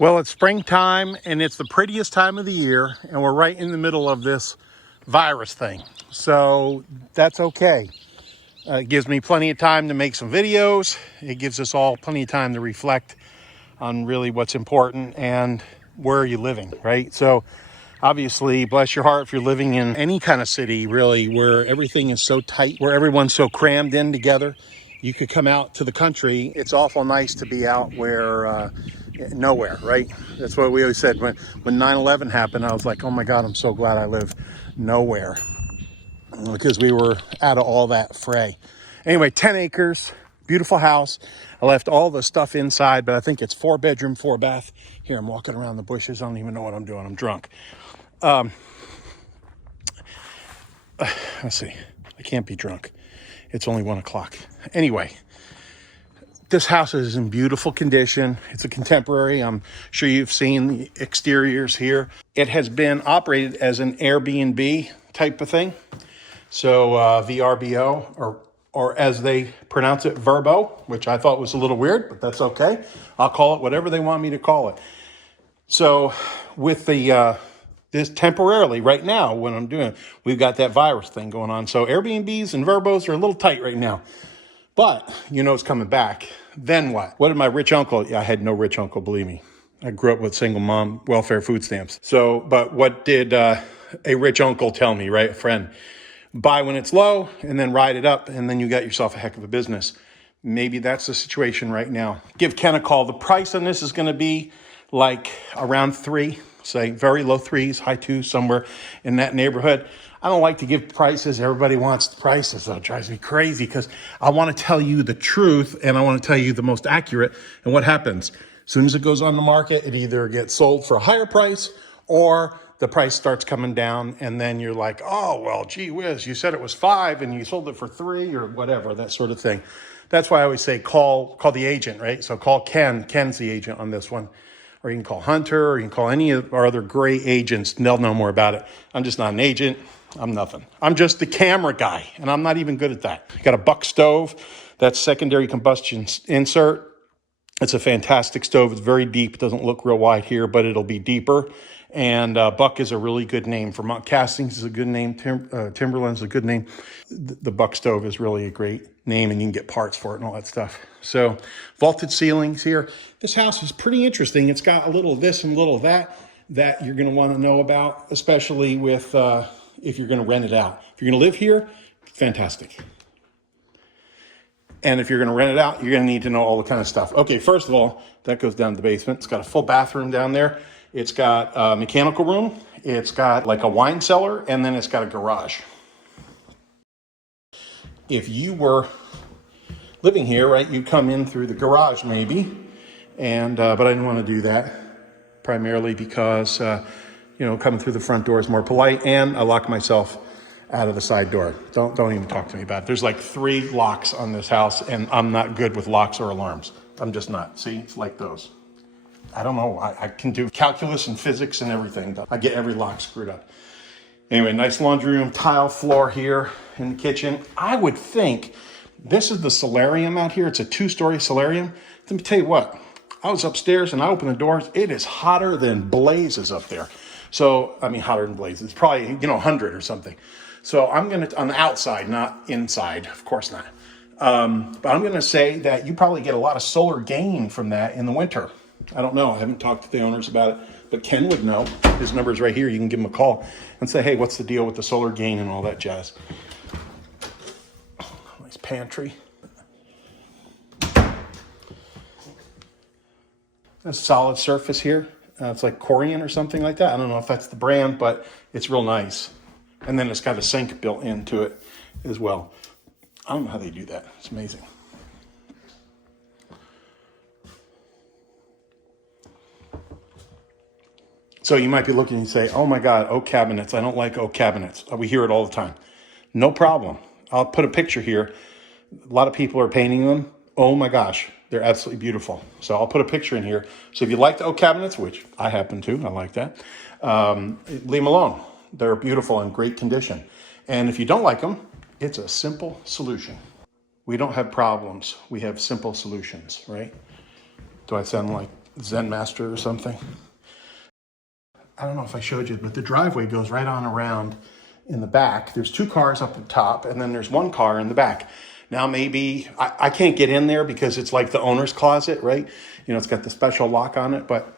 Well, it's springtime and it's the prettiest time of the year, and we're right in the middle of this virus thing. So that's okay. It gives me plenty of time to make some videos. It gives us all plenty of time to reflect on really what's important and where are you living, right? So obviously, bless your heart if you're living in any kind of city, really, where everything is so tight, where everyone's so crammed in together. You could come out to the country. It's awful nice to be out where nowhere, right? That's what we always said. When 9/11 happened, I was like, oh my God, I'm so glad I live nowhere, because we were out of all that fray. Anyway, 10 acres, beautiful house. I left all the stuff inside, but I think it's 4-bedroom, 4-bath. Here, I'm walking around the bushes. I don't even know what I'm doing. I'm drunk. Let's see. I can't be drunk. It's only 1 o'clock. Anyway, this house is in beautiful condition. It's a contemporary. I'm sure you've seen the exteriors here. It has been operated as an Airbnb type of thing. So VRBO, or as they pronounce it, Verbo, which I thought was a little weird, but that's okay. I'll call it whatever they want me to call it. So with the this temporarily right now, what I'm doing, we've got that virus thing going on. So Airbnbs and Verbos are a little tight right now, but you know it's coming back. Then what? What did my rich uncle? Yeah, I had no rich uncle, believe me. I grew up with single mom, welfare food stamps. So, but what did a rich uncle tell me, right? A friend. Buy when it's low and then ride it up, and then you got yourself a heck of a business. Maybe that's the situation right now. Give Ken a call. The price on this is going to be like around 3, say very low 3s, high 2s, somewhere in that neighborhood. I don't like to give prices. Everybody wants the prices. That drives me crazy because I want to tell you the truth and I want to tell you the most accurate. And what happens? As soon as it goes on the market, it either gets sold for a higher price or the price starts coming down, and then you're like, oh, well, gee whiz, you said it was 5 and you sold it for 3 or whatever, that sort of thing. That's why I always say call the agent, right? So call Ken. Ken's the agent on this one. Or you can call Hunter, or you can call any of our other great agents, and they'll know more about it. I'm just not an agent. I'm nothing. I'm just the camera guy, and I'm not even good at that. Got a Buck stove. That's secondary combustion insert. It's a fantastic stove. It's very deep. It doesn't look real wide here, but it'll be deeper. And Buck is a really good name. Vermont Castings is a good name. Timberland's a good name. The Buck stove is really a great name, and you can get parts for it and all that stuff. So vaulted ceilings here. This house is pretty interesting. It's got a little of this and a little of that you're going to want to know about, especially with if you're going to rent it out. If you're going to live here, fantastic. And if you're going to rent it out, you're going to need to know all the kind of stuff. Okay, first of all, that goes down to the basement. It's got a full bathroom down there. It's got a mechanical room. It's got like a wine cellar, and then it's got a garage. If you were living here, right, you'd come in through the garage maybe, and but I didn't want to do that, primarily because coming through the front door is more polite, and I lock myself out of the side door. Don't even talk to me about it. There's like 3 locks on this house, and I'm not good with locks or alarms. I'm just not. See, it's like those. I don't know. I can do calculus and physics and everything. I get every lock screwed up. Anyway, nice laundry room, tile floor here in the kitchen. I would think this is the solarium out here. It's a 2-story solarium. Let me tell you what. I was upstairs and I opened the doors. It is hotter than blazes up there. So, I mean, hotter than blazes. It's probably, 100 or something. So I'm going to, on the outside, not inside, of course not. But I'm going to say that you probably get a lot of solar gain from that in the winter. I don't know. I haven't talked to the owners about it, but Ken would know. His number is right here. You can give him a call and say, hey, what's the deal with the solar gain and all that jazz? Nice pantry. A solid surface here. It's like Corian or something like that. I don't know if that's the brand, but it's real nice. And then it's got a sink built into it as well. I don't know how they do that. It's amazing. So you might be looking and say, oh my God, oak cabinets. I don't like oak cabinets. We hear it all the time. No problem. I'll put a picture here. A lot of people are painting them. Oh my gosh, they're absolutely beautiful. So I'll put a picture in here. So if you like the oak cabinets, which I happen to, I like that, leave them alone. They're beautiful and great condition. And if you don't like them, it's a simple solution. We don't have problems. We have simple solutions, right? Do I sound like Zen master or something. I don't know if I showed you, but the driveway goes right on around in the back. There's 2 cars up at the top, and then there's 1 car in the back. Now maybe, I can't get in there because it's like the owner's closet, right? You know, it's got the special lock on it, but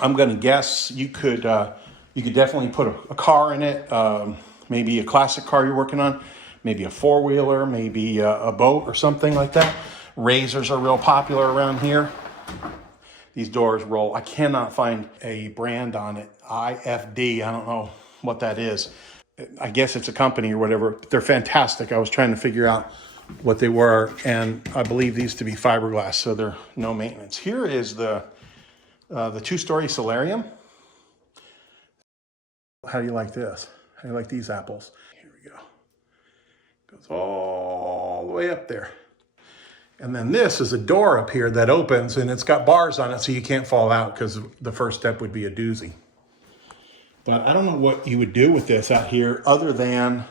I'm gonna guess you could definitely put a car in it, maybe a classic car you're working on, maybe a 4-wheeler, maybe a boat or something like that. Razors are real popular around here. These doors roll. I cannot find a brand on it. IFD, I don't know what that is. I guess it's a company or whatever. But they're fantastic. I was trying to figure out what they were, and I believe these to be fiberglass, so they're no maintenance. Here is the 2-story solarium. How do you like this? How do you like these apples? Here we go. Goes all the way up there. And then this is a door up here that opens, and it's got bars on it so you can't fall out, because the first step would be a doozy. But I don't know what you would do with this out here other than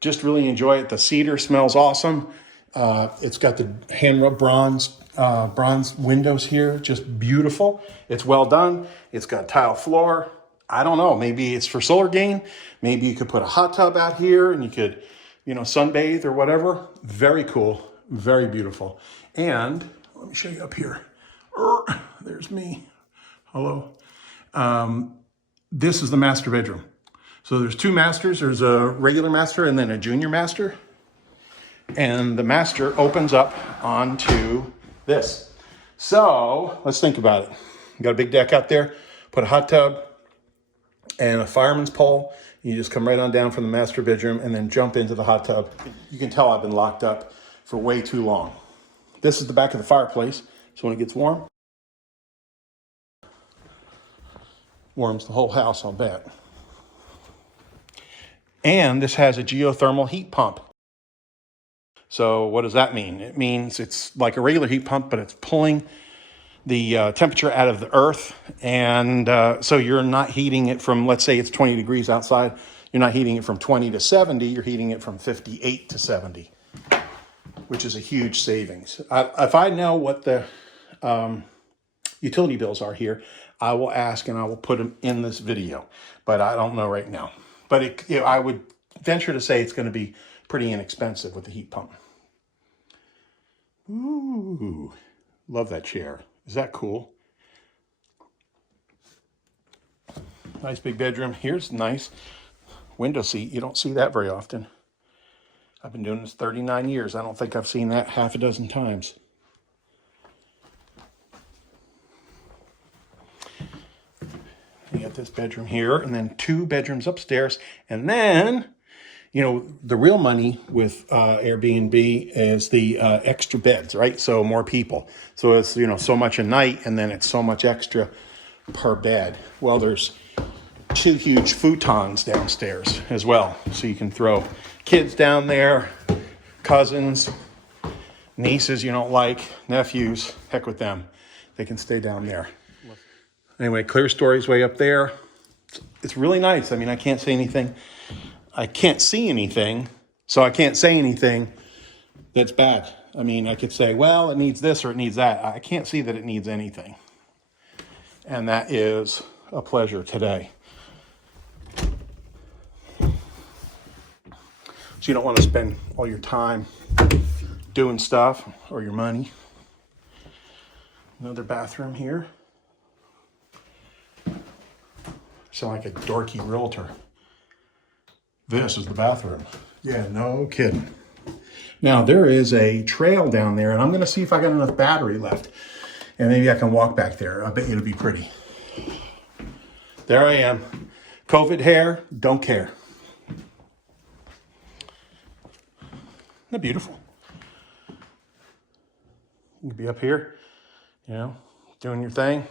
just really enjoy it. The cedar smells awesome. It's got the hand-rubbed bronze windows here, just beautiful. It's well done. It's got tile floor. I don't know, maybe it's for solar gain. Maybe you could put a hot tub out here and you could, you know, sunbathe or whatever. Very cool, very beautiful. And let me show you up here. There's me. Hello. This is the master bedroom. So there's 2 masters. There's a regular master and then a junior master. And the master opens up onto this. So let's think about it. You got a big deck out there, put a hot tub and a fireman's pole. You just come right on down from the master bedroom and then jump into the hot tub. You can tell I've been locked up for way too long. This is the back of the fireplace. So when it gets warm, warms the whole house, I'll bet. And this has a geothermal heat pump. So what does that mean? It means it's like a regular heat pump, but it's pulling the temperature out of the earth. And so you're not heating it from, let's say it's 20 degrees outside. You're not heating it from 20 to 70. You're heating it from 58 to 70, which is a huge savings. If I know what the utility bills are here, I will ask and I will put them in this video, but I don't know right now. But I would venture to say it's going to be pretty inexpensive with the heat pump. Ooh, love that chair. Is that cool? Nice big bedroom. Here's nice window seat. You don't see that very often. I've been doing this 39 years. I don't think I've seen that half a dozen times. You got this bedroom here, and then 2 bedrooms upstairs. And then, you know, the real money with Airbnb is the extra beds, right? So more people. So it's, you know, so much a night, and then it's so much extra per bed. Well, there's 2 huge futons downstairs as well. So you can throw kids down there, cousins, nieces you don't like, nephews, heck with them. They can stay down there. Anyway, clear stories way up there. It's really nice. I mean, I can't say anything. I can't see anything, so I can't say anything that's bad. I mean, I could say, well, it needs this or it needs that. I can't see that it needs anything. And that is a pleasure today. So you don't want to spend all your time doing stuff or your money. Another bathroom here. Sound like a dorky realtor. This is the bathroom. Yeah, no kidding. Now, there is a trail down there, and I'm going to see if I got enough battery left. And maybe I can walk back there. I bet you it'll be pretty. There I am. COVID hair, don't care. Isn't that beautiful? You can be up here, you know, doing your thing.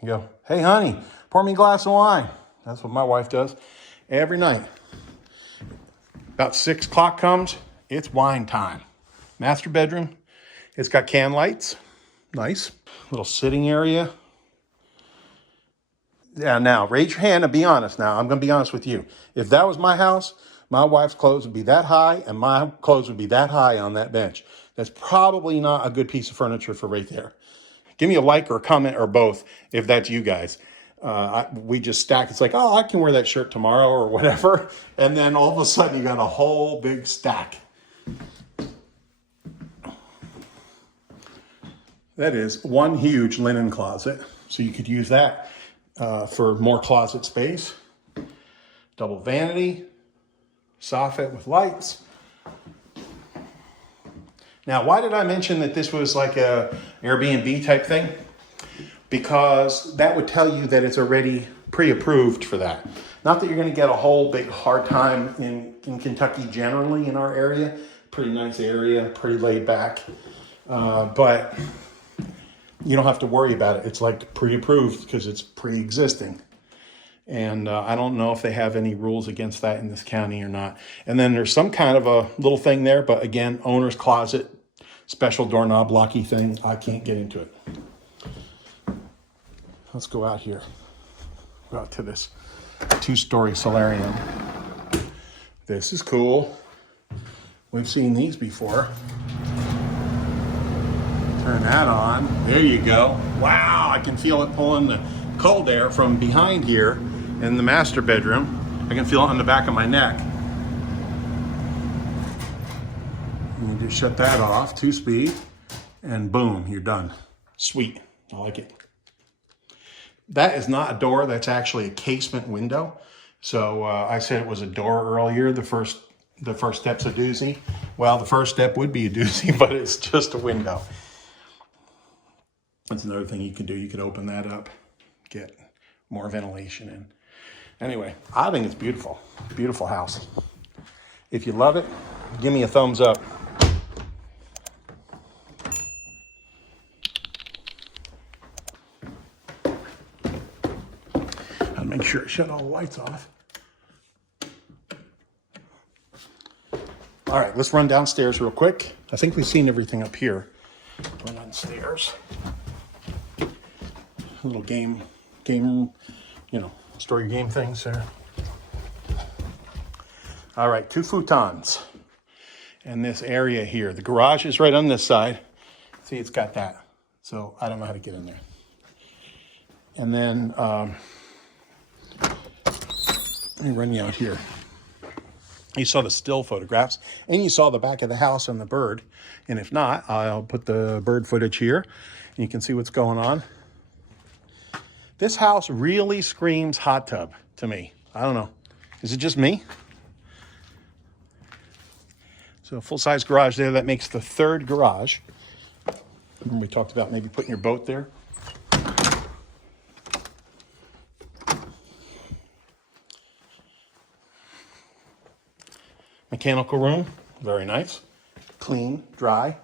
You go, hey, honey, pour me a glass of wine. That's what my wife does every night. About 6 o'clock comes, it's wine time. Master bedroom, it's got can lights. Nice. Little sitting area. Yeah, now, raise your hand and be honest now. I'm going to be honest with you. If that was my house, my wife's clothes would be that high and my clothes would be that high on that bench. That's probably not a good piece of furniture for right there. Give me a like or a comment or both if that's you guys. We just stack. It's like, oh, I can wear that shirt tomorrow or whatever. And then all of a sudden you got a whole big stack. That is one huge linen closet. So you could use that for more closet space. Double vanity, soffit with lights. Now, why did I mention that this was like a Airbnb type thing? Because that would tell you that it's already pre-approved for that. Not that you're going to get a whole big hard time in Kentucky generally in our area. Pretty nice area, pretty laid back. But you don't have to worry about it. It's like pre-approved because it's pre-existing. And I don't know if they have any rules against that in this county or not. And then there's some kind of a little thing there, but again, owner's closet, special doorknob locky thing. I can't get into it. Let's go out here. Go out to this 2-story solarium. This is cool. We've seen these before. Turn that on. There you go. Wow, I can feel it pulling the cold air from behind here in the master bedroom. I can feel it on the back of my neck. You just shut that off, 2-speed, and boom, you're done. Sweet. I like it. That is not a door. That's actually a casement window. So I said it was a door earlier. The first step's a doozy. Well, the first step would be a doozy, but it's just a window. That's another thing you can do. You could open that up, get more ventilation in. Anyway, I think it's beautiful. Beautiful house. If you love it, give me a thumbs up. I'll make sure I shut all the lights off. All right, let's run downstairs real quick. I think we've seen everything up here. Run downstairs. A little game, store your game things there. All right, 2 futons. And this area here. The garage is right on this side. See, it's got that. So I don't know how to get in there. And then, let me run you out here. You saw the still photographs, and you saw the back of the house and the bird. And if not, I'll put the bird footage here, and you can see what's going on. This house really screams hot tub to me. I don't know. Is it just me? So full-size garage there. That makes the 3rd garage. Remember we talked about maybe putting your boat there? Mechanical room, very nice. Clean, dry.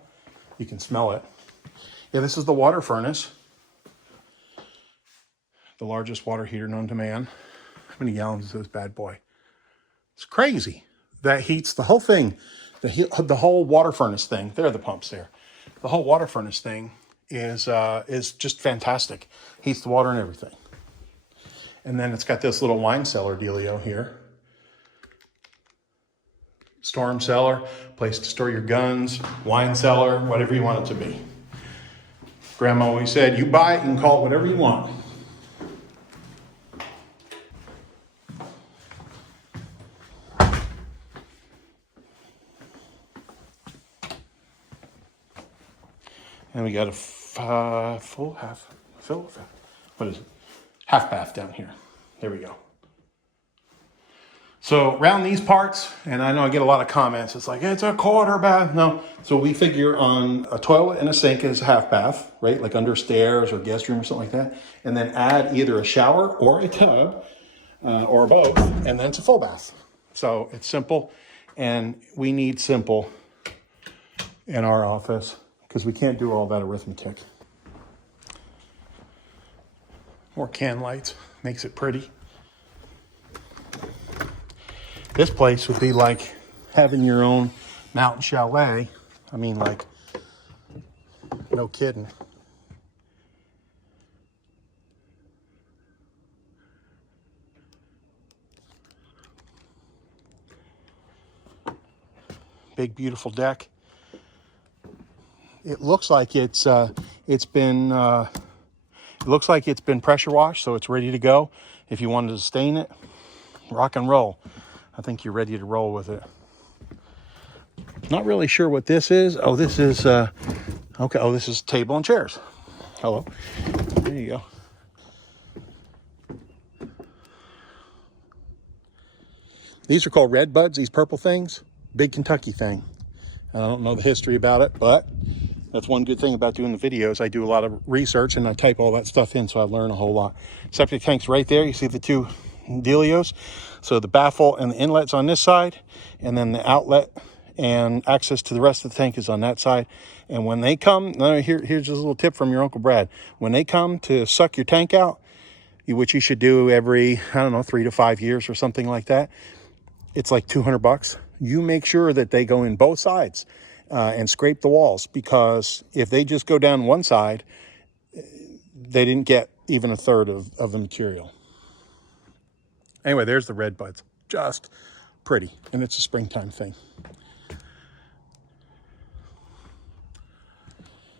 You can smell it. Yeah, this is the water furnace. The largest water heater known to man. How many gallons is this bad boy? It's crazy. That heats the whole thing. The whole water furnace thing. There are the pumps there. The whole water furnace thing is just fantastic. Heats the water and everything. And then it's got this little wine cellar dealio here. Storm cellar, place to store your guns, wine cellar, whatever you want it to be. Grandma always said, you buy it and call it whatever you want. And we got a half bath down here. There we go. So around these parts, and I know I get a lot of comments, it's like, it's a quarter bath. No, so we figure on a toilet and a sink as a half bath, right? Like under stairs or guest room or something like that. And then add either a shower or a tub or both, and then it's a full bath. So it's simple, and we need simple in our office because we can't do all that arithmetic. More can lights, makes it pretty. This place would be like having your own mountain chalet. I mean, like, no kidding. Big, beautiful deck. It looks like it's It's been, it looks like it's been pressure washed, so it's ready to go. If you wanted to stain it, rock and roll. I think you're ready to roll with it. Not really sure what this is. Oh, this is, okay. Oh, this is table and chairs. Hello. There you go. These are called red buds, these purple things. Big Kentucky thing. I don't know the history about it, but that's one good thing about doing the videos. I do a lot of research and I type all that stuff in, so I learn a whole lot. Septic tank's right there. You see the two dealios. So the baffle and the inlet's on this side, and then the outlet and access to the rest of the tank is on that side. And when they come, here's just a little tip from your Uncle Brad. When they come to suck your tank out, which you should do every, I don't know, 3 to 5 years or something like that, it's like $200. You make sure that they go in both sides and scrape the walls, because if they just go down one side, they didn't get even a third of the material. Anyway, there's the red buds. Just pretty. And it's a springtime thing.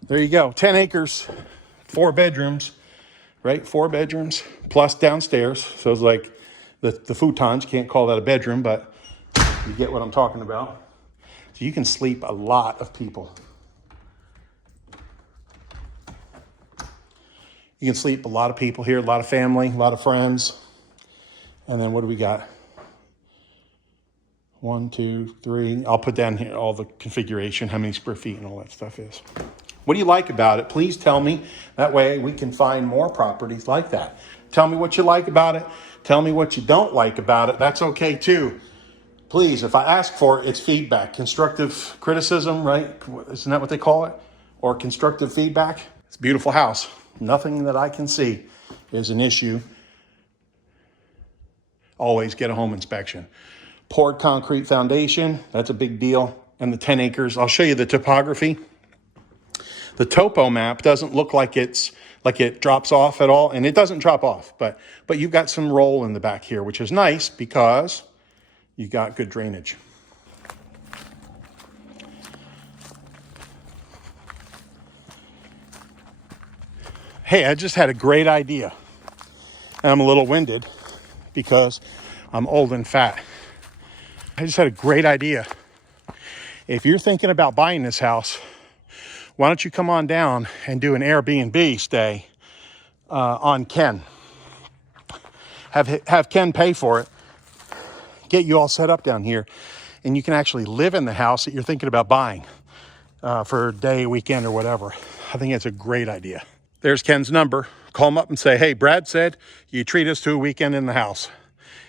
There you go. 10 acres, 4 bedrooms, right? 4 bedrooms plus downstairs. So it's like the futons. You can't call that a bedroom, but you get what I'm talking about. So you can sleep a lot of people. You can sleep a lot of people here, a lot of family, a lot of friends. And then what do we got? 1, 2, 3. I'll put down here all the configuration, how many square feet and all that stuff is. What do you like about it? Please tell me. That way we can find more properties like that. Tell me what you like about it. Tell me what you don't like about it. That's okay too. Please, if I ask for it, it's feedback. Constructive criticism, right? Isn't that what they call it? Or constructive feedback? It's a beautiful house. Nothing that I can see is an issue. Always get a home inspection. Poured concrete foundation, that's a big deal. And the 10 acres, I'll show you the topography. The topo map doesn't look like it drops off at all, and it doesn't drop off, but you've got some roll in the back here, which is nice because you got good drainage. Hey, I just had a great idea. And I'm a little winded because I'm old and fat. I just had a great idea. If you're thinking about buying this house, why don't you come on down and do an Airbnb stay on Ken? Have Ken pay for it, get you all set up down here, and you can actually live in the house that you're thinking about buying for a day, weekend, or whatever. I think it's a great idea. There's Ken's number. Call him up and say, hey, Brad said you treat us to a weekend in the house.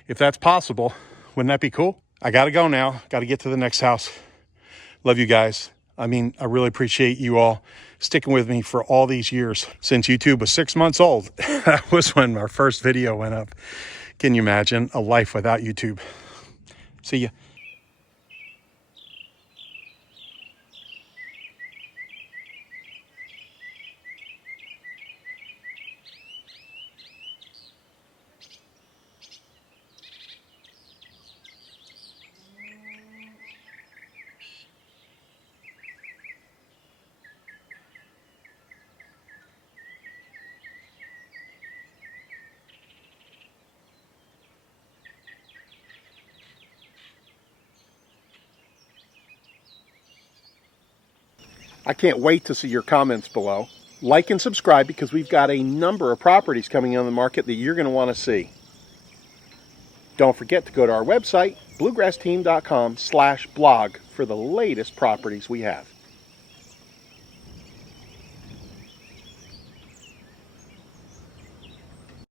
If that's possible, wouldn't that be cool? I got to go now. Got to get to the next house. Love you guys. I mean, I really appreciate you all sticking with me for all these years. Since YouTube was 6 months old, that was when our first video went up. Can you imagine a life without YouTube? See ya. I can't wait to see your comments below. Like and subscribe, because we've got a number of properties coming on the market that you're going to want to see. Don't forget to go to our website, bluegrassteam.com/blog, for the latest properties we have.